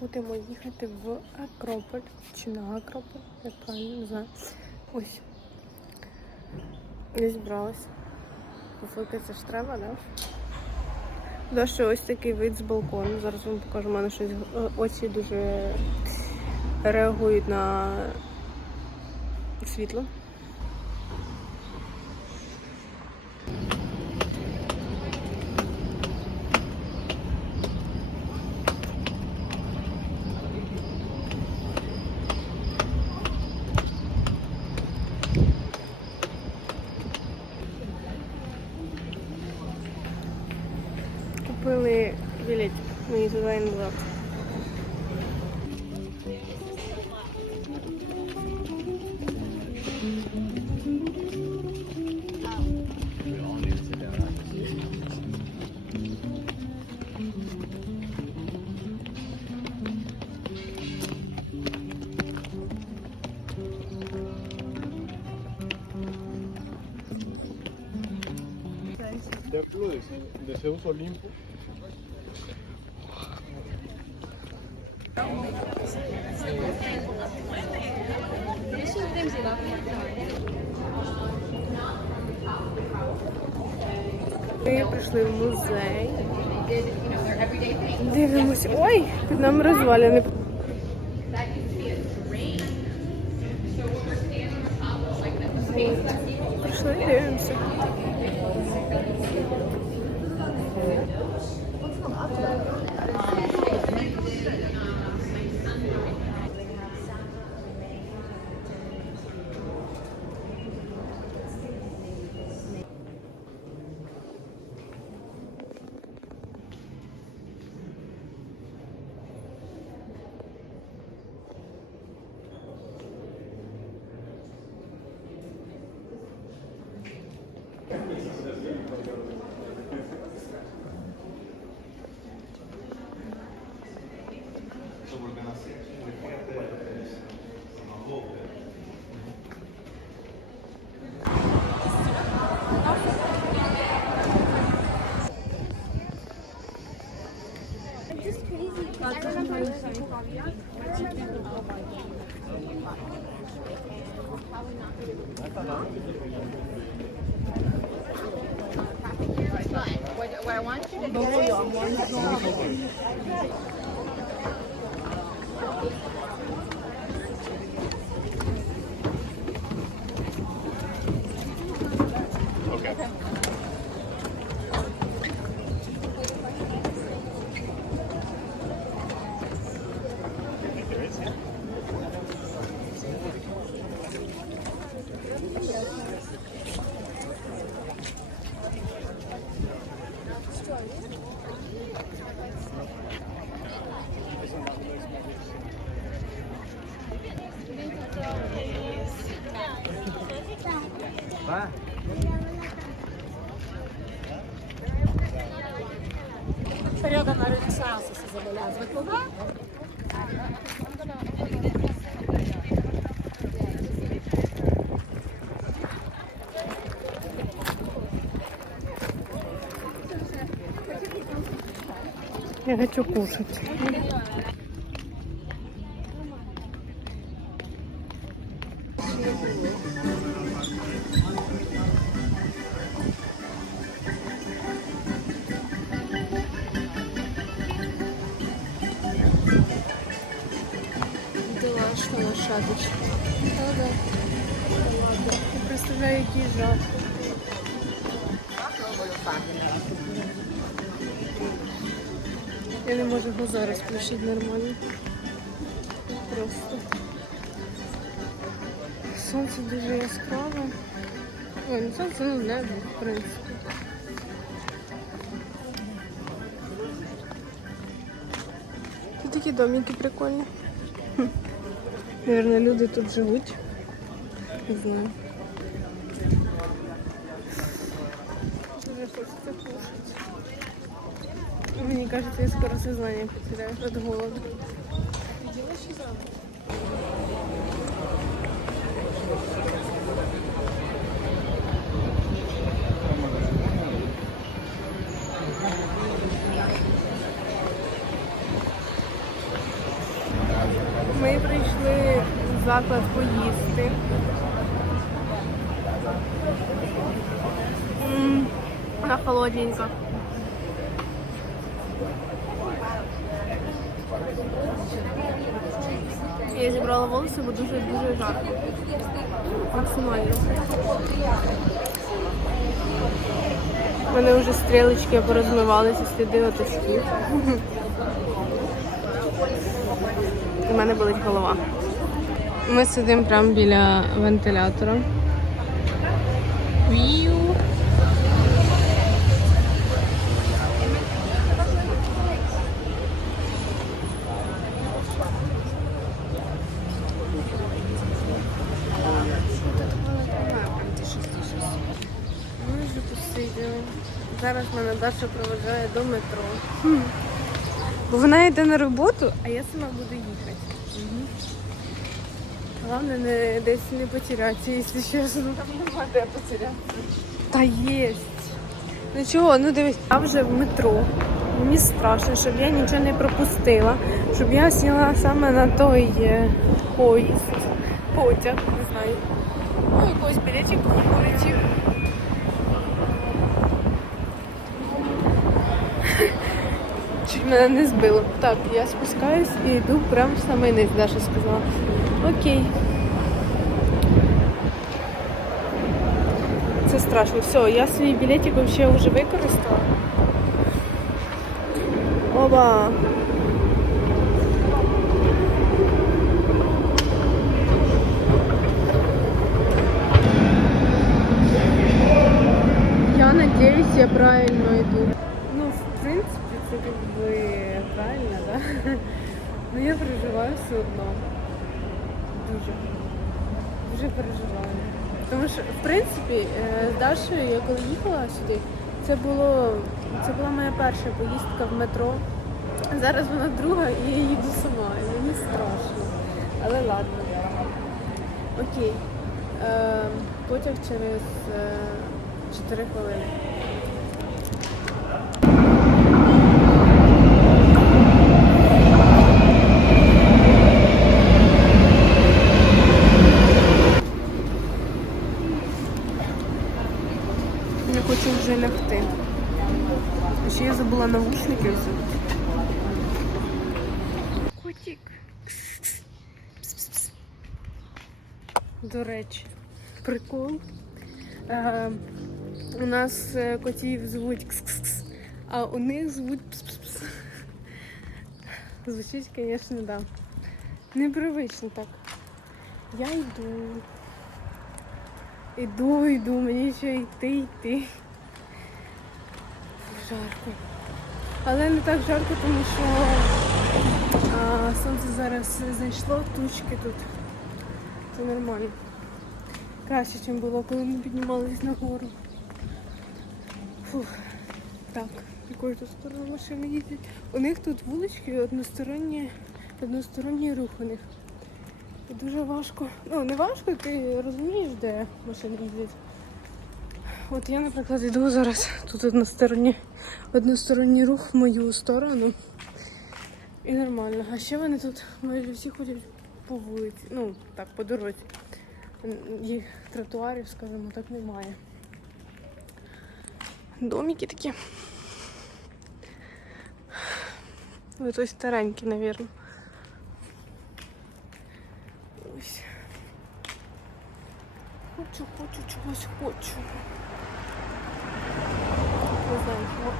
Будемо їхати в Акрополь. Чи на Акрополь, як правильно не знаю. Ось. Я зібралась. Пофоткатися ж треба, да? Да, що ось такий вид з балкону. Зараз вам покажу, у мене щось е, очі дуже реагують на світло. Купили білет мені туди і назад. Templo de, de Zeus Olimpo. Ми прийшли в музей. Дивимося. Ой, під нами розвалини. Прийшли, дивимося. Периода на Ренесансу се забелязва това. Я хочу кушать. Дела, что на шапочке. Я Представляю, який жах. Я не можу глаза розплющити нормально. Просто. Сонце дуже яскраве. Ой, не сонце, ну небо, в принципі. Тут такі домики прикольні. Наверное, люди тут живуть. Не знаю. Мені кажется, я скоро сознание потеряю от голода. Ми прийшли в заклад поїсти. Вона холодненька. Я зібрала волоси, бо дуже-дуже жарко. Максимально. У мене вже стрілочки порозмивалися, сліди оточків. У мене болить голова. Ми сидимо прямо біля вентилятора. Віу. Зараз мене Даша проведжає до метро. Бо вона йде на роботу, а я сама буду їхати. Головне не десь не потерятися, якщо чесно. Там нема де потерятися. Та є. Ну чого, ну дивись, я вже в метро. Мені страшно, щоб я нічого не пропустила, щоб я сіла саме на той е, поїзд, потяг, не знаю. Ну, якийсь білетик полетів. Чуть мене не збило. Так, я спускаюсь і йду прямо в самий низ, Даша сказала. Окей. Це страшно. Все, я свій білетик взагалі вже використала. Оба. Я надеюсь, я правильно иду. Ну, в принципе, це как бы правильно, да? Но я переживаю все одно. Дуже. Дуже переживаю. Тому що, в принципі, е, з Дашею, я коли їхала сюди, це було це була моя перша поїздка в метро. Зараз вона друга і я їду сама. І мені страшно. Але ладно. Окей. Е, потяг через е, 4 хвилини. Вже лягти. А ще я забула навушники взяти. Котик. Пс-пс-пс. До речі, прикол. Е, у нас е, котів звуть кс-кс-кс, а у них звуть пс-пс-пс. Звучить, звісно, да. Непривично так. Я йду. Іду, йду, мені ще йти, йти. Жарко. Але не так жарко, тому що а, сонце зараз зайшло, тучки тут. Це нормально. Краще, ніж було, коли ми піднімались на гору. Фух. Так, якою тут сторону машини їздять. У них тут вулички односторонні, односторонній рух у них. Дуже важко. Ну, не важко, ти розумієш, де машини їздять. От я, наприклад, йду зараз. Тут односторонній, односторонній рух в мою сторону. І нормально. А ще вони тут майже всі ходять по вулиці. Ну, так, по дорозі. Їх тротуарів, скажімо, так немає. Домики такі. Той старенький, мабуть. Хочу, хочу, чогось хочу. Не знаю, чого.